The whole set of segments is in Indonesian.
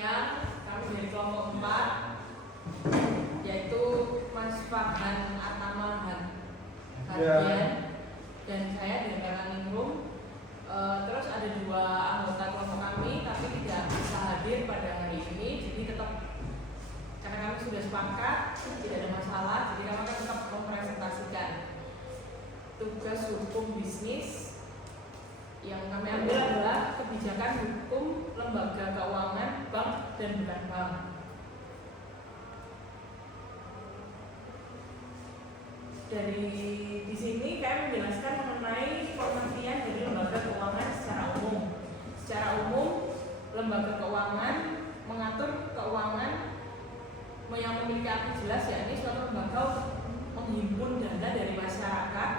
siang. Kami dari kelompok 4, yaitu Mas Farhan Atama Hardian dan saya dari Running Room. Terus ada 2 anggota kelompok kami tapi tidak bisa hadir pada hari ini, jadi tetap karena kami sudah sepakat tidak ada masalah, jadi kami akan tetap mempresentasikan tugas hukum bisnis. Yang kami ambil adalah kebijakan hukum lembaga keuangan bank dan bukan bank. Dari di sini kami menjelaskan mengenai pengertian dari lembaga keuangan secara umum. Secara umum, lembaga keuangan mengatur keuangan yang memiliki arti jelas, yakni suatu lembaga untuk menghimpun dana dari masyarakat,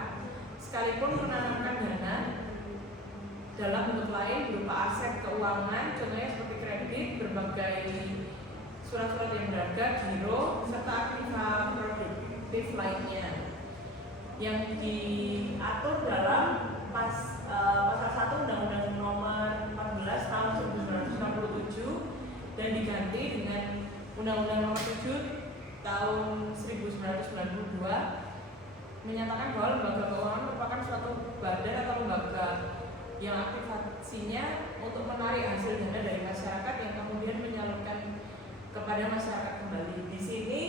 sekalipun menanamkan dana dalam bentuk lain berupa aset keuangan, contohnya seperti kredit, berbagai surat-surat yang berharga, giro, serta aktiva produktif lainnya yang diatur dalam pasal 1 Undang-Undang Nomor 14 Tahun 1967 dan diganti dengan Undang-Undang Nomor 7 Tahun 1992, menyatakan bahwa lembaga keuangan merupakan suatu badan atau lembaga yang aktivasinya untuk menarik hasil dana dari masyarakat yang kemudian menyalurkan kepada masyarakat kembali. Di sini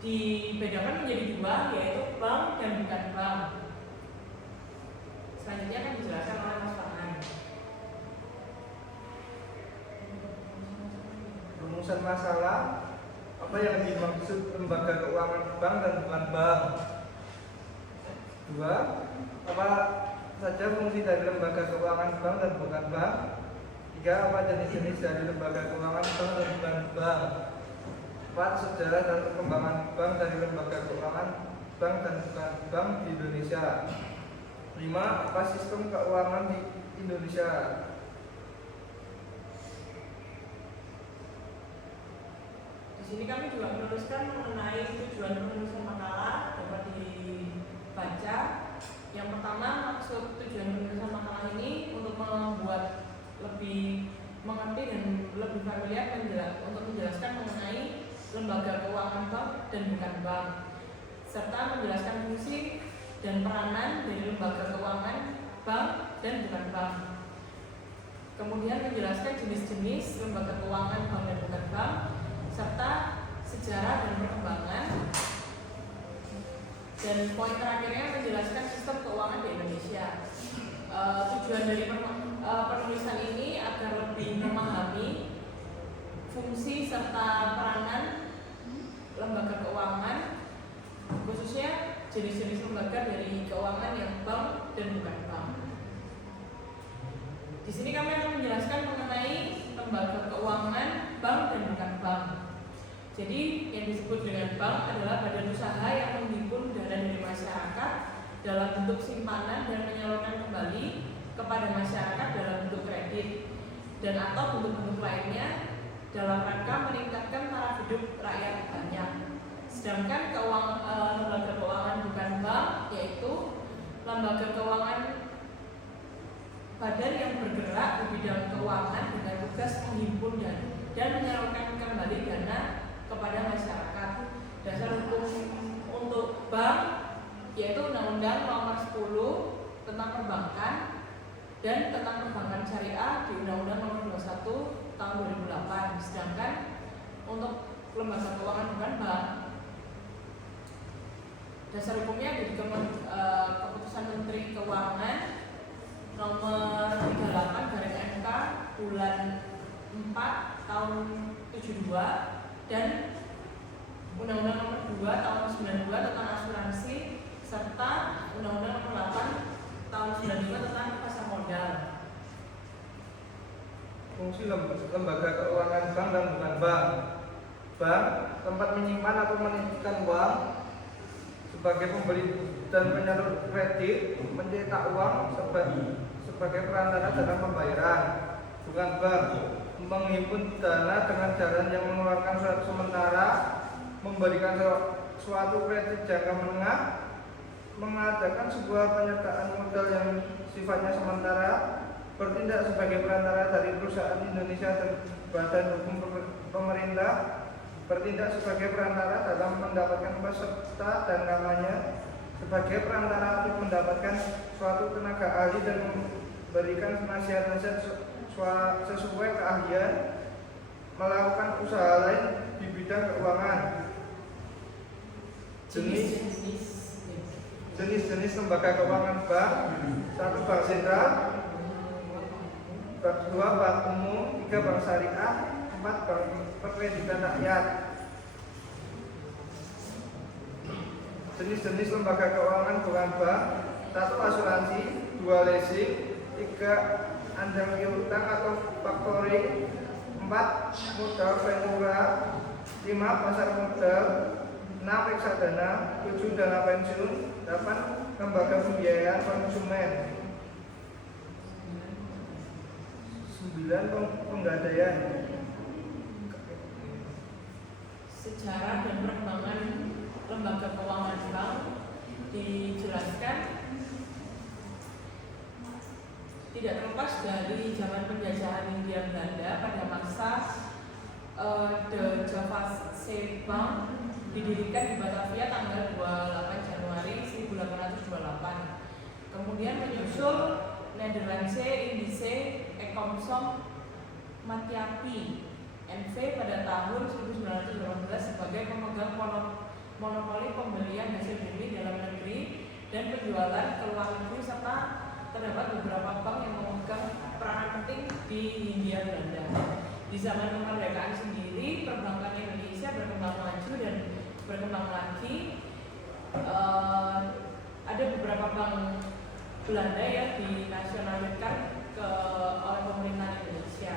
dibedakan menjadi 2, yaitu bank dan bukan bank. Selanjutnya akan dijelaskan oleh Mas Farhan. Rumusan masalah, apa yang dimaksud lembaga keuangan bank dan bukan bank. 2. Apa saja fungsi dari lembaga keuangan bank dan bukan bank. 3. Apa jenis-jenis dari lembaga keuangan bank dan bukan bank. 4. Sejarah dan perkembangan bank dari lembaga keuangan bank dan bukan bank di Indonesia. 5. Apa sistem keuangan di Indonesia. Di sini kami juga menuliskan mengenai tujuan penulisan makalah, dapat dibaca. Yang pertama, maksud tujuan penulisan makalah ini untuk membuat lebih mengerti dan lebih familiar untuk menjelaskan mengenai lembaga keuangan bank dan bukan bank, serta menjelaskan fungsi dan peranan dari lembaga keuangan bank dan bukan bank. Kemudian menjelaskan jenis-jenis lembaga keuangan bank dan bukan bank, serta sejarah dan perkembangan. Dan poin terakhirnya menjelaskan sistem keuangan di Indonesia. Tujuan dari penulisan ini agar lebih memahami fungsi serta peranan lembaga keuangan, khususnya jenis-jenis lembaga dari keuangan yang bank dan bukan bank. Di sini kami akan menjelaskan mengenai lembaga keuangan bank dan bukan bank. Jadi yang disebut dengan bank adalah badan usaha yang menghimpun dana dari masyarakat dalam bentuk simpanan dan menyalurkan kembali kepada masyarakat dalam bentuk kredit dan atau bentuk-bentuk lainnya dalam rangka meningkatkan taraf hidup rakyat banyak. Sedangkan lembaga keuangan bukan bank yaitu lembaga keuangan badan yang bergerak di bidang keuangan dengan tugas menghimpun dan menyalurkan kembali dana kepada masyarakat. Dasar hukum untuk bank yaitu Undang-Undang Nomor 10 tentang perbankan dan tentang perbankan syariah di Undang-Undang Nomor 21 tahun 2008. Sedangkan untuk lembaga keuangan bukan bank, dasar hukumnya di Keputusan Menteri Keuangan Nomor 38/MK bulan 4 tahun 72 dan Undang-Undang Nomor 2 tahun 92 tentang asuransi serta Undang-Undang Nomor 8 tahun 95 tentang pasar modal. Fungsi lembaga keuangan bank dan bukan bank. Bank tempat menyimpan atau menitipkan uang sebagai pembeli dan penyalur kredit, mencetak uang sebagai perantara dalam pembayaran. Bukan bank menghimpun dana dengan jalan yang mengeluarkan surat sementara, memberikan suatu kredit jangka menengah, mengadakan sebuah penyertaan modal yang sifatnya sementara, bertindak sebagai perantara dari perusahaan Indonesia dan badan hukum pemerintah, bertindak sebagai perantara dalam mendapatkan peserta dan namanya, sebagai perantara untuk mendapatkan suatu tenaga ahli dan memberikan nasihat-nasihat sesuai keahlian, melakukan usaha lain di bidang keuangan. Jenis-jenis lembaga keuangan bank: 1. Bank sentral, 2. Bank umum, 3. Bank syariah, 4. Bank perkreditan rakyat. Jenis-jenis lembaga keuangan bukan bank: 1. Asuransi, 2. Leasing, 3. Anjang piutang atau factoring, 4. Modal ventura, 5. Pasar modal, 6. Reksadana, 7. Dana pensiun, 8. Lembaga pembiayaan konsumen, 9. Penggadaian. Sejarah dan perkembangan lembaga keuangan bank dijelaskan tidak terlepas dari zaman penjajahan Hindia Belanda pada masa De Javasche Bank didirikan di Batavia tanggal 28 Januari 1828. Kemudian menyusul Nederlandse Indische Economie Matjapi NV pada tahun 1918 sebagai pemegang monopoli pembelian hasil bumi dalam negeri dan penjualan ke luar negeri, serta terdapat beberapa bank yang memegang peranan penting di Hindia Belanda. Di zaman kemerdekaan sendiri, perbankan Indonesia berkembang maju dan berkembang lagi. Ada beberapa bank Belanda yang dinasionalkan oleh pemerintah Indonesia.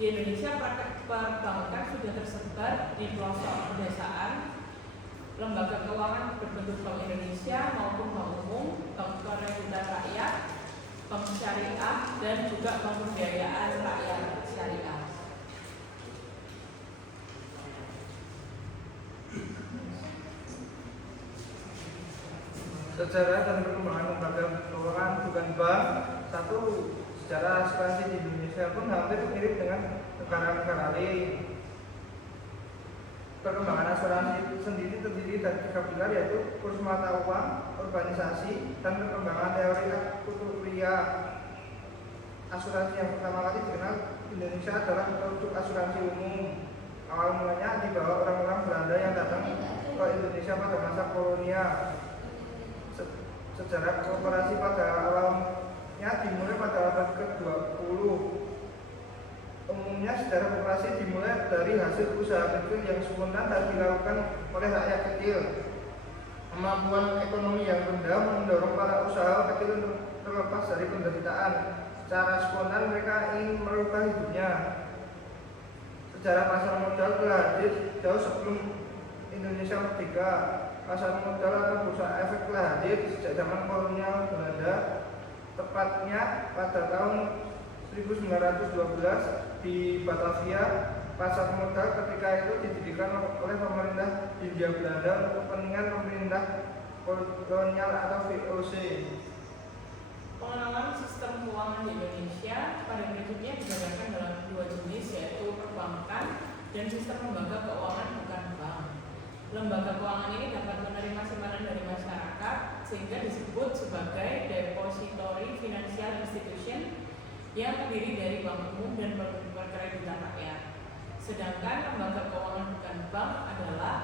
Di Indonesia, praktek perbankan sudah tersebar di pelosok pedesaan. Lembaga keuangan berbentuk Bank Indonesia maupun Bank Umum, Bank Perkreditan Rakyat, Bank Syariah, dan juga Bank Pembiayaan Rakyat Syariah. Sejarah dan perkembangan lembaga keuangan bukan bank. 1. Sejarah asuransi di Indonesia pun hampir mirip dengan negara-negara lain. Perkembangan asuransi itu sendiri terdiri dari 3 pilar, yaitu kurs mata uang, urbanisasi, dan perkembangan teori aktuaria. Asuransi yang pertama kali dikenal Indonesia adalah produk asuransi umum. Awal mulanya dibawa orang-orang Belanda yang datang ke Indonesia pada masa kolonial. Sejarah korporasi pada awalnya dimulai pada abad ke-20. Umumnya sejarah koperasi dimulai dari hasil usaha kecil yang spontan dan dilakukan oleh rakyat kecil. Kemampuan ekonomi yang rendah mendorong para usaha kecil untuk terlepas dari penderitaan. Secara spontan mereka ingin merubah hidupnya. Sejarah pasar modal telah hadir jauh sebelum Indonesia merdeka. Pasar modal atau bursa efek telah hadir sejak zaman kolonial Belanda, tepatnya pada tahun 1912 di Batavia. Pasar modal ketika itu didirikan oleh pemerintah Hindia Belanda untuk kepentingan pemerintah kolonial atau VOC. Pengenalan sistem keuangan di Indonesia pada berikutnya dibedakan dalam 2 jenis, yaitu perbankan dan sistem lembaga keuangan bukan bank. Lembaga keuangan ini dapat menerima simpanan dari masyarakat sehingga disebut sebagai depository financial institution yang terdiri dari bank umum dan perkreditan rakyat. Sedangkan lembaga keuangan bukan bank adalah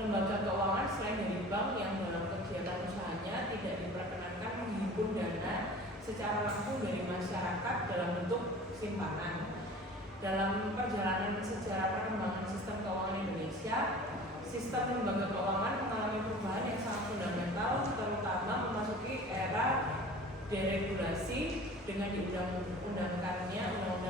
lembaga keuangan selain dari bank yang dalam kegiatan usahanya tidak diperkenankan menghimpun dana secara langsung dari masyarakat dalam bentuk simpanan. Dalam perjalanan sejarah perkembangan sistem keuangan Indonesia, sistem lembaga keuangan mengalami perubahan yang sangat fundamental, terutama memasuki era deregulasi dengan diundang-undangkannya Undang-Undang